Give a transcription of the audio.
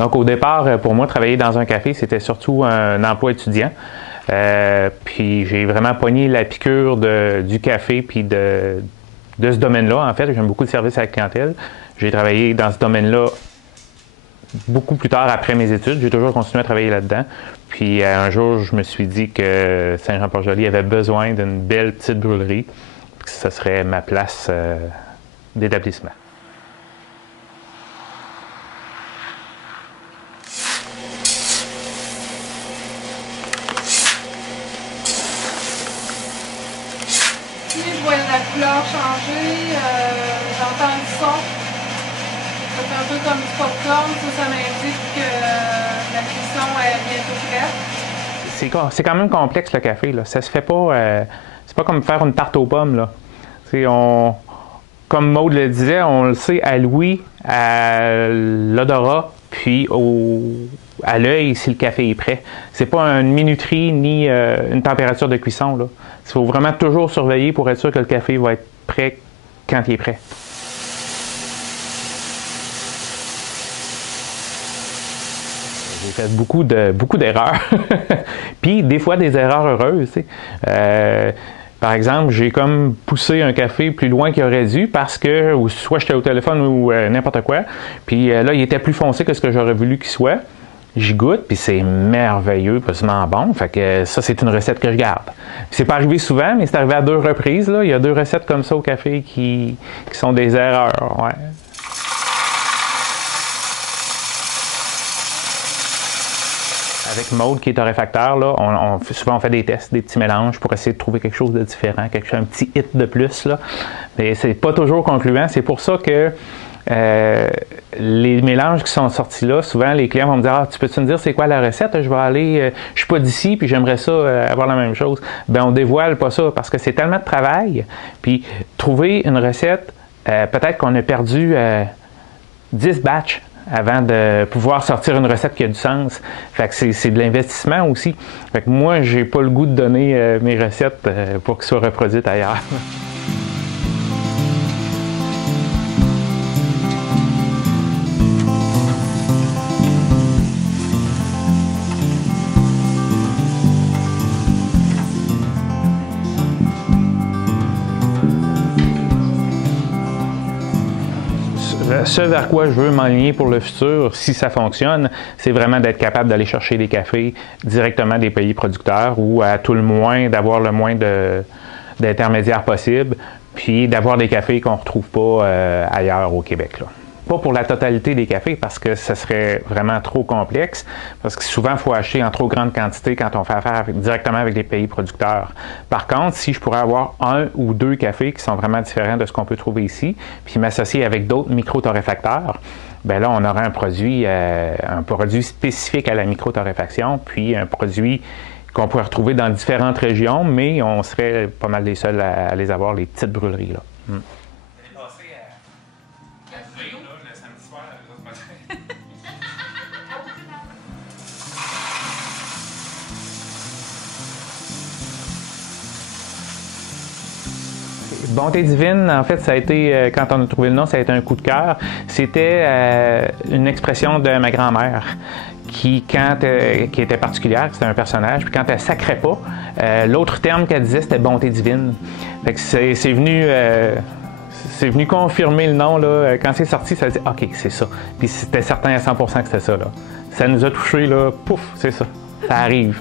Donc au départ, pour moi, travailler dans un café, c'était surtout un emploi étudiant. Puis j'ai vraiment pogné la piqûre du café puis de ce domaine-là. En fait, j'aime beaucoup le service à la clientèle. J'ai travaillé dans ce domaine-là beaucoup plus tard après mes études. J'ai toujours continué à travailler là-dedans. Puis un jour, je me suis dit que Saint-Jean-Port-Joli avait besoin d'une belle petite brûlerie, que ce serait ma place d'établissement. Je vois la couleur changer, j'entends le son. Ça fait un peu comme du popcorn, ça m'indique que la cuisson est bientôt prête. C'est quand même complexe le café, là. Ça se fait pas. C'est pas comme faire une tarte aux pommes, là. Comme Maude le disait, on le sait à l'ouïe, à l'odorat, puis à l'œil si le café est prêt. C'est pas une minuterie ni une température de cuisson, là. Il faut vraiment toujours surveiller pour être sûr que le café va être prêt quand il est prêt. J'ai fait beaucoup d'erreurs. Puis des fois des erreurs heureuses. Par exemple, j'ai comme poussé un café plus loin qu'il aurait dû parce que soit j'étais au téléphone ou n'importe quoi. Puis là, il était plus foncé que ce que j'aurais voulu qu'il soit. J'y goûte, puis c'est merveilleux, absolument bon. Fait que ça, c'est une recette que je garde. C'est pas arrivé souvent, mais c'est arrivé à 2 reprises. Là. Il y a 2 recettes comme ça au café qui sont des erreurs. Ouais. Avec Maude, qui est torréfacteur, là, souvent on fait des tests, des petits mélanges pour essayer de trouver quelque chose de différent, un petit hit de plus. Là. Mais c'est pas toujours concluant. C'est pour ça que les mélanges qui sont sortis là, souvent les clients vont me dire « Ah, tu peux-tu me dire c'est quoi la recette? Je vais aller, je suis pas d'ici, puis j'aimerais ça avoir la même chose. » Ben on dévoile pas ça parce que c'est tellement de travail. Puis trouver une recette, peut-être qu'on a perdu 10 batchs avant de pouvoir sortir une recette qui a du sens. Fait que c'est de l'investissement aussi. Fait que moi, j'ai pas le goût de donner mes recettes pour qu'elles soient reproduites ailleurs. Ce vers quoi je veux m'aligner pour le futur, si ça fonctionne, c'est vraiment d'être capable d'aller chercher des cafés directement des pays producteurs ou à tout le moins d'avoir le moins d'intermédiaires possible, puis d'avoir des cafés qu'on ne retrouve pas ailleurs au Québec. Là. Pas pour la totalité des cafés parce que ça serait vraiment trop complexe, parce que souvent il faut acheter en trop grande quantité quand on fait affaire directement avec des pays producteurs. Par contre, si je pourrais avoir 1 ou 2 cafés qui sont vraiment différents de ce qu'on peut trouver ici, puis m'associer avec d'autres micro-torréfacteurs, bien là on aurait un produit spécifique à la micro-torréfaction, puis un produit qu'on pourrait retrouver dans différentes régions, mais on serait pas mal les seuls à les avoir, les petites brûleries. Là. Bonté divine, en fait, ça a été, quand on a trouvé le nom, ça a été un coup de cœur. C'était une expression de ma grand-mère qui était particulière, c'était un personnage, puis quand elle sacrait pas, l'autre terme qu'elle disait, c'était bonté divine. Fait que c'est venu confirmer le nom, là. Quand c'est sorti, ça a dit « OK, c'est ça ». Puis c'était certain à 100% que c'était ça, là. Ça nous a touchés, là, pouf, c'est ça. Ça arrive.